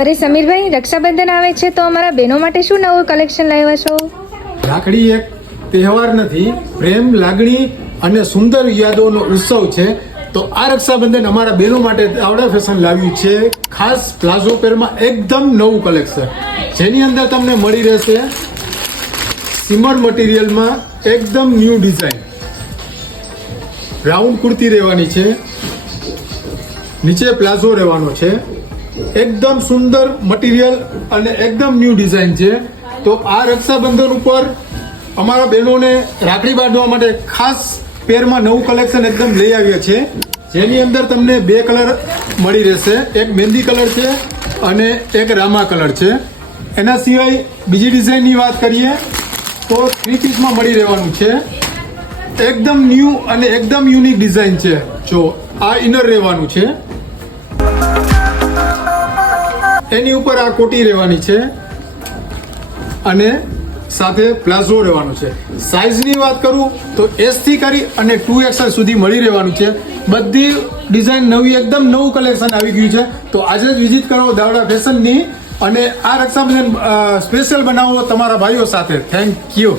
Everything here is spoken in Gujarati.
અરે સમીરભાઈ, રક્ષાબંધન આવે છે તો અમારા બહેનો માટે શું નવું કલેક્શન લાવ્યા છો? રાખડી એક તહેવાર નથી, પ્રેમ, લાગણી અને સુંદર યાદોનો ઉત્સવ છે. તો આ રક્ષાબંધન અમારા બહેનો માટે આવડા ફેશન લાવ્યું છે. ખાસ પ્લાઝો પેરમાં એકદમ નવું કલેક્શન, જેની અંદર તમને મળી રહેશે સિમર મટીરિયલમાં એકદમ ન્યૂ ડિઝાઇન. રાઉન્ડ કુર્તી રહેવાની છે, નીચે પ્લાઝો રહેવાનો છે. એકદમ સુંદર મટીરિયલ અને એકદમ ન્યૂ ડિઝાઇન છે. તો આ રક્ષાબંધન ઉપર અમારા બહેનોને રાખડી બાંધવા માટે ખાસ પેરમાં નવું કલેક્શન એકદમ લઈ આવ્યા છે, જેની અંદર તમને બે કલર મળી રહેશે. એક મહેંદી કલર છે અને એક રામા કલર છે. એના સિવાય બીજી ડિઝાઇનની વાત કરીએ તો 3 પીસમાં મળી રહેવાનું છે. એકદમ ન્યૂ અને એકદમ યુનિક ડિઝાઇન છે. જો આ ઇનર રહેવાનું છે, એની ઉપર આ કોટી રહેવાની છે અને સાથે પ્લાઝો રહેવાનું છે. સાઇઝની વાત કરું તો S થી કરી અને 2XL સુધી મળી રહેવાનું છે. બધી ડિઝાઇન નવી, એકદમ નવું કલેક્શન આવી ગયું છે. તો આજે જ વિઝિટ કરો દાવડા ફેશનની અને આ રક્ષાબંધન સ્પેશિયલ બનાવો તમારા ભાઈઓ સાથે. Thank you.